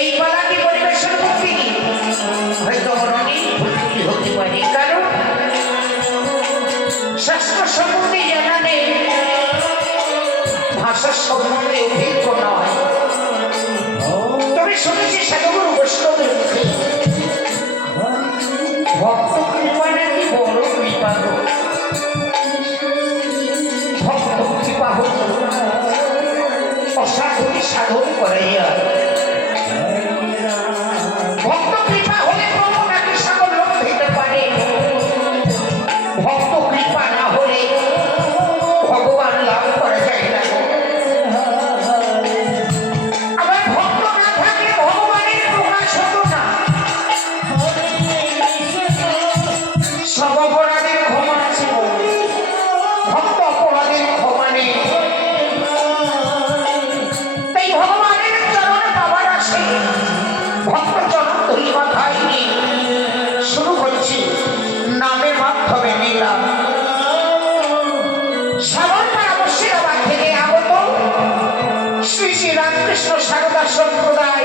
এই পালাটি পরিবেশন করতে গিয়ে হয়তো অনেক ভুল হতে পারে, কারণ শাস্ত্র সম্বন্ধে জানা নেই, ভাষার সম্বন্ধে অভিজ্ঞ নয়। তবে শুনেছি সাধুগুরু বৈষ্ণবের মুখে ভক্ত কৃপা নাকি বড় কৃপা, ভক্ত কৃপা হল অসাধুকে সাধন করাইয়া, ভক্ত কৃপা হলে কোনো নাকি সাগর দিতে পারে, ভক্ত কৃপা না হলে ভগবান লাভ করা যায় না। আবার ভক্ত না থাকলে ভগবানের প্রকাশ হতো না। সব অপরাধের ক্ষমা আছে, ভক্ত অপরাধের ক্ষমা নেই। তাই ভগবানের চরণ পাওয়ার আসে ভক্ত চরণ ধরি মাথায় নিয়ে শুরু করছি নামের মাধ্যমে লীলা। সাগরপাড়া মুর্শিদাবাদ থেকে আগত শ্রী শ্রী রামকৃষ্ণ সারদা সম্প্রদায়